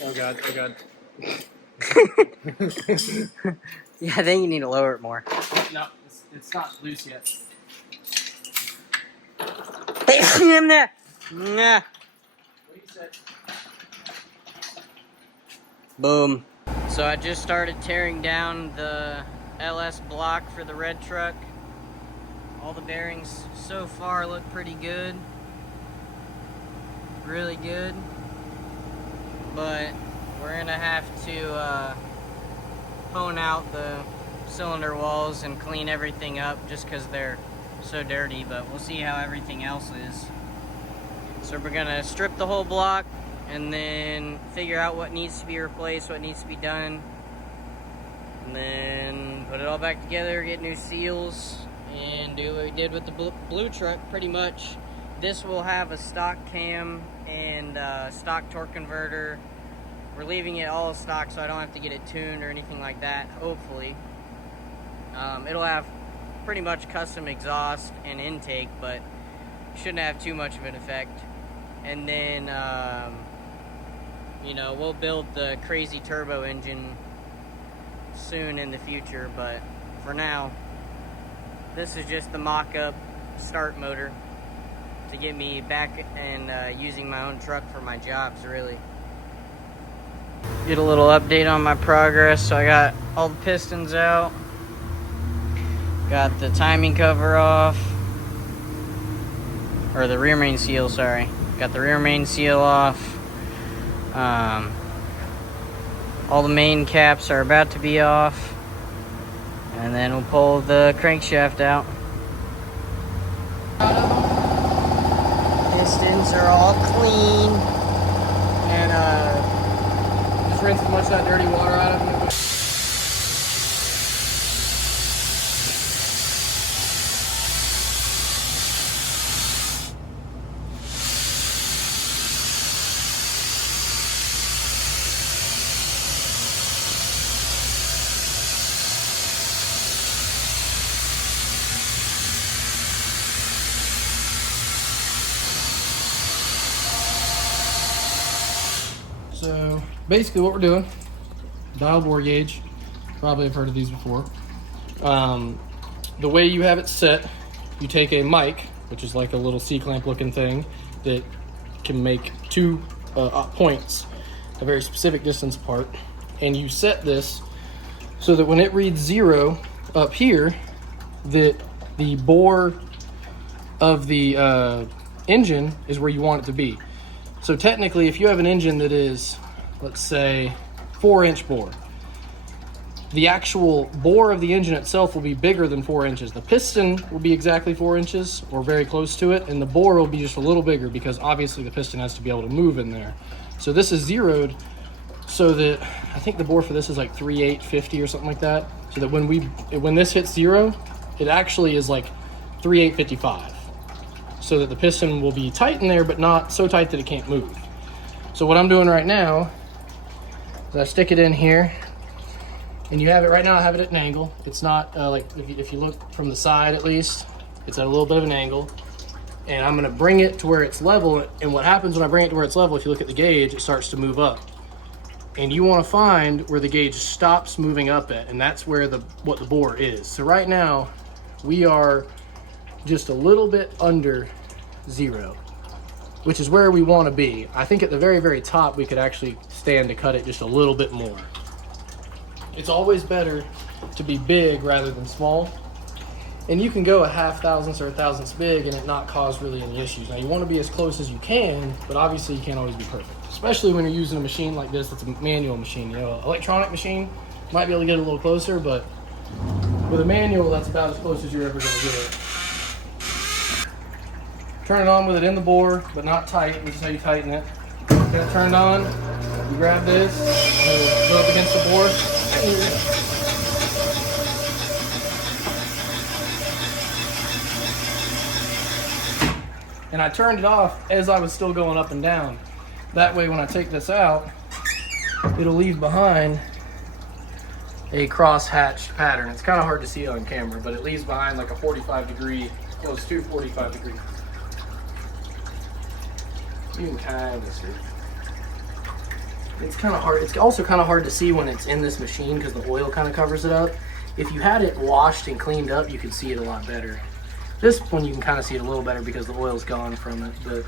Oh god, oh god. Yeah, then you need to lower it more. No, it's not loose yet. Nah. Boom. So I just started tearing down the LS block for the red truck. All the bearings so far look pretty good. Really good. But we're gonna have to hone out the cylinder walls and clean everything up just because they're so dirty, but we'll see how everything else is. So we're gonna strip the whole block and then figure out what needs to be replaced, what needs to be done, and then put it all back together, get new seals, and do what we did with the blue truck pretty much. This will have a stock cam and stock torque converter. We're leaving it all stock so I don't have to get it tuned or anything like that, hopefully. It'll have pretty much custom exhaust and intake, but shouldn't have too much of an effect. And then, you know, we'll build the crazy turbo engine soon in the future, but for now, this is just the mock-up start motor to get me back and using my own truck for my jobs, really. Get a little update on my progress. So I got all the pistons out, got the timing cover off, or the rear main seal, sorry. Got the rear main seal off. All the main caps are about to be off, and then we'll pull the crankshaft out. Pistons are all clean, and Just rinse as much of that dirty water out of them. So basically what we're doing, dial bore gauge, probably have heard of these before. The way you have it set, you take a mic, which is like a little C-clamp looking thing that can make two points a very specific distance apart, and you set this so that when it reads 0 up here, that the bore of the engine is where you want it to be. So technically, if you have an engine that is, let's say, 4-inch bore, the actual bore of the engine itself will be bigger than 4 inches. The piston will be exactly 4 inches or very close to it, and the bore will be just a little bigger because obviously the piston has to be able to move in there. So this is zeroed so that, I think the bore for this is like 3.850 or something like that, so that when this hits 0, it actually is like 3.855. So that the piston will be tight in there, but not so tight that it can't move. So what I'm doing right now is I stick it in here, and you have it right now. I have it at an angle. It's not like if you look from the side, at least it's at a little bit of an angle. And I'm going to bring it to where it's level. And what happens when I bring it to where it's level? If you look at the gauge, it starts to move up. And you want to find where the gauge stops moving up at, and that's where what the bore is. So right now we are just a little bit under 0, which is where we want to be. I think at the very, very top we could actually stand to cut it just a little bit more. It's always better to be big rather than small, and you can go a 0.5 thousandths or 1 thousandths big and it not cause really any issues. Now you want to be as close as you can, but obviously you can't always be perfect, especially when you're using a machine like this that's a manual machine. You know, electronic machine might be able to get a little closer, but with a manual, that's about as close as you're ever going to get. Turn it on with it in the bore, but not tight. This is how you tighten it. Get it turned on, you grab this, and go up against the bore. And I turned it off as I was still going up and down. That way when I take this out, it'll leave behind a cross-hatched pattern. It's kind of hard to see on camera, but it leaves behind like a 45-degree, close to 45-degree. You can kind of see. It's kind of hard. It's also kind of hard to see when it's in this machine because the oil kind of covers it up. If you had it washed and cleaned up, you could see it a lot better. This one you can kind of see it a little better because the oil's gone from it, but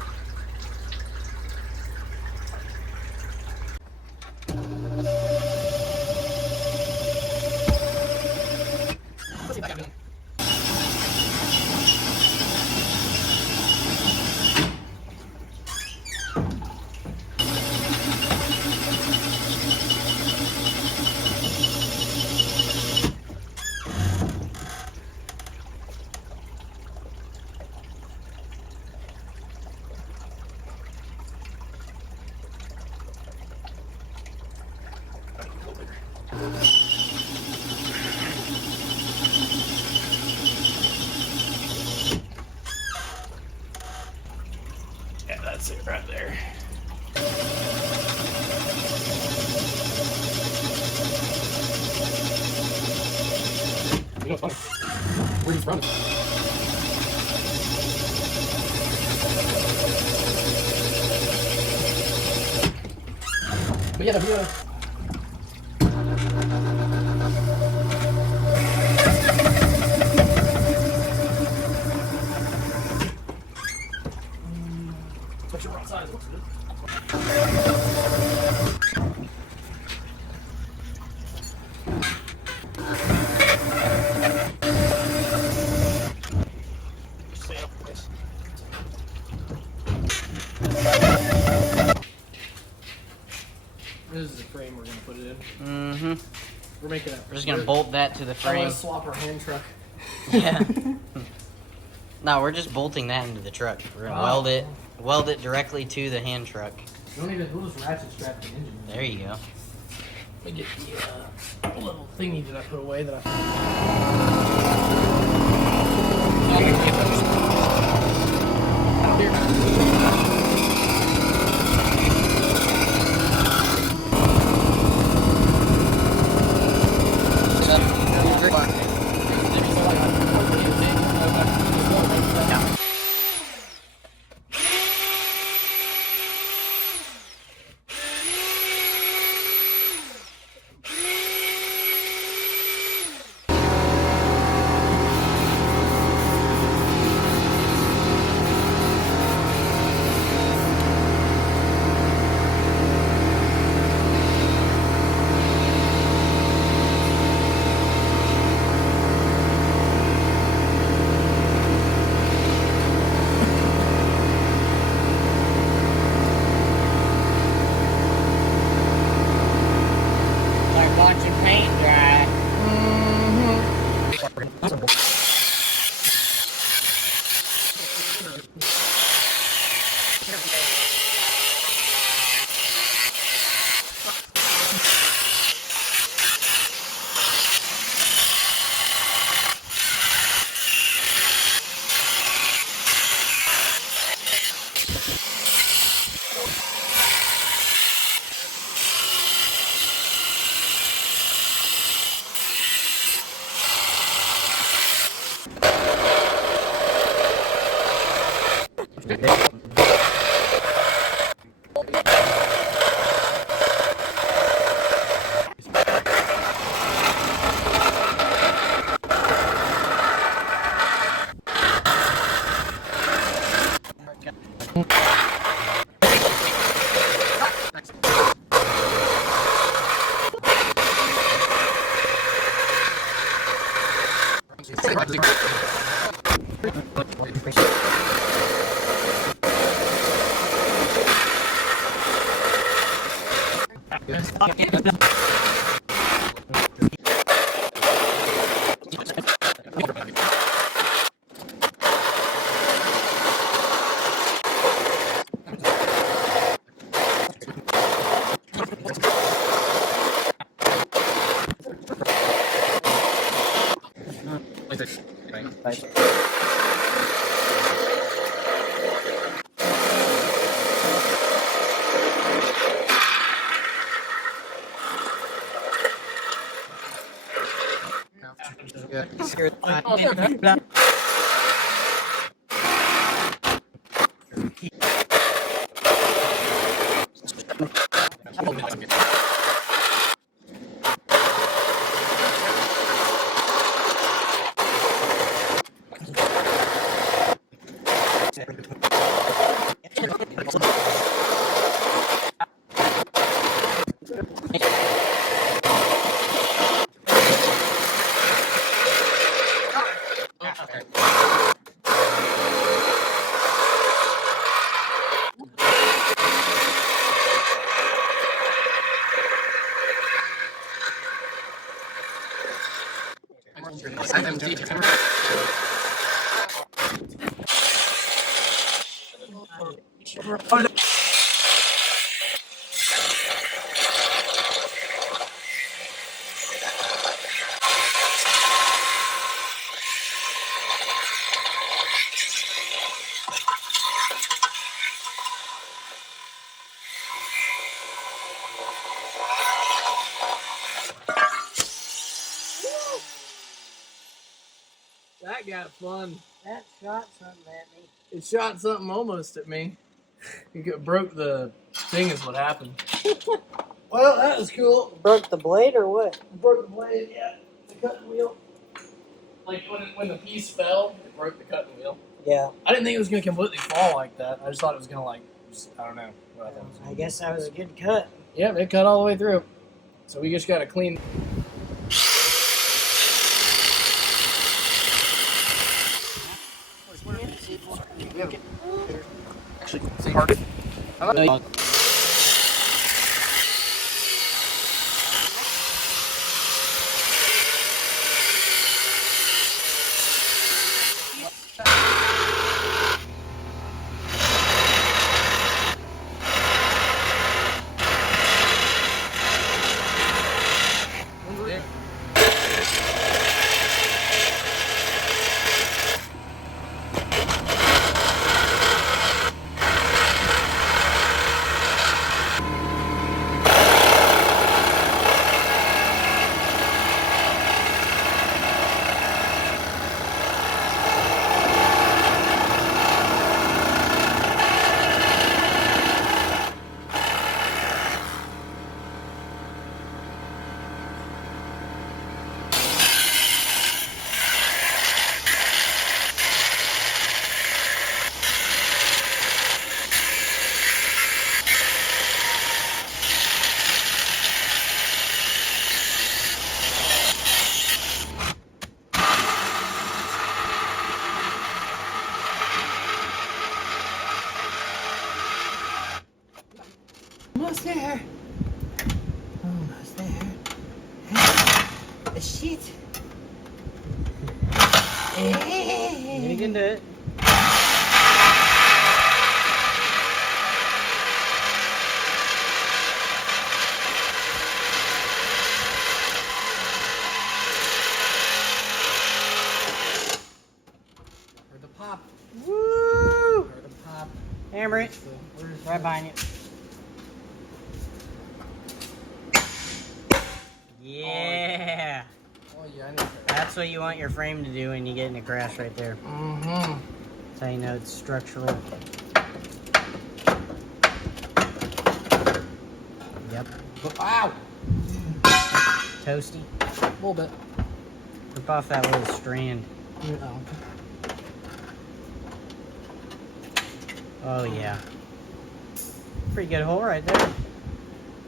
yeah, that's it right there. You know what's funny? Where he's from. But yeah, but you're outside, it looks good. This is the frame we're gonna put it in. Mm-hmm. We're making it. We're just gonna bolt that to the I'm frame. gonna swap our hand truck. Yeah. No, we're just bolting that into the truck. We're gonna weld it directly to the hand truck. You don't even, we'll just ratchet strap the engine. There you go. Let me get the little thingy that I put away that I. Start watching paint dry. That got fun. That shot something at me. It shot something almost at me. It broke the thing is what happened. Well, that was cool. Broke the blade or what? Broke the blade, yeah. The cutting wheel. Like when the piece fell, it broke the cutting wheel. Yeah. I didn't think it was going to completely fall like that. I just thought it was going to I don't know. What I thought it was I guess that was a good cut. Yeah, it cut all the way through. So we just got to clean. Actually, see hard. Almost there. Almost there. Shit. You can do it. Heard the pop. Woo! Heard the pop. Hammer it. Right behind you. Yeah. Oh yeah, I know. That's what you want your frame to do when you get in a crash right there. Mm-hmm. That's how you know it's structural. Yep. Ow! Toasty. A little bit. Rip off that little strand. Oh. Oh yeah. Pretty good hole right there.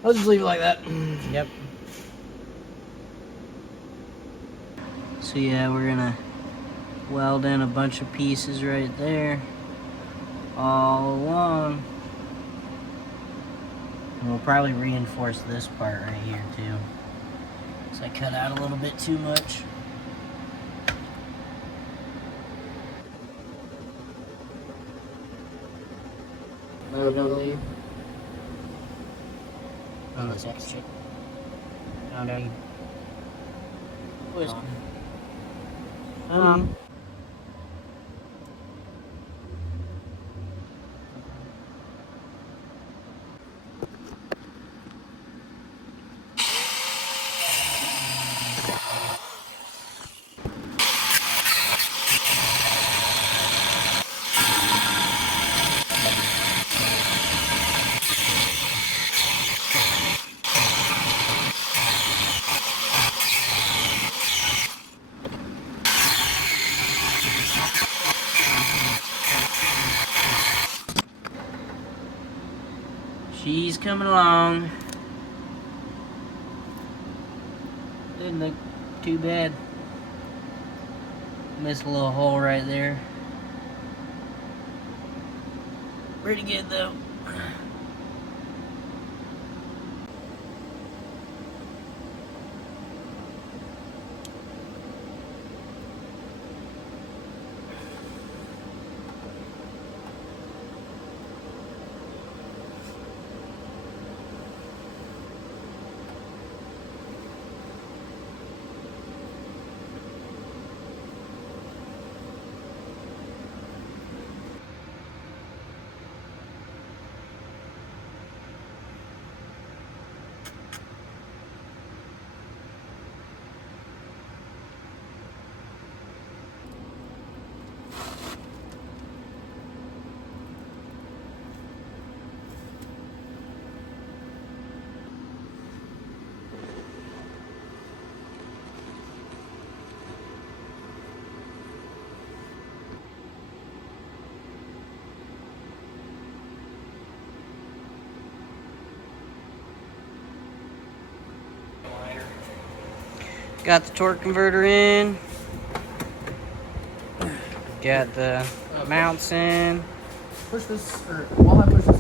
I'll just leave it like that. Yep. So yeah, we're gonna weld in a bunch of pieces right there, all along. And we'll probably reinforce this part right here too. So I cut out a little bit too much. No, leave. Oh, that's shit. No, no. Where's She's coming along. Didn't look too bad. Missed a little hole right there. Pretty good though. Got the torque converter in. Got the mounts in. Push this, or while I push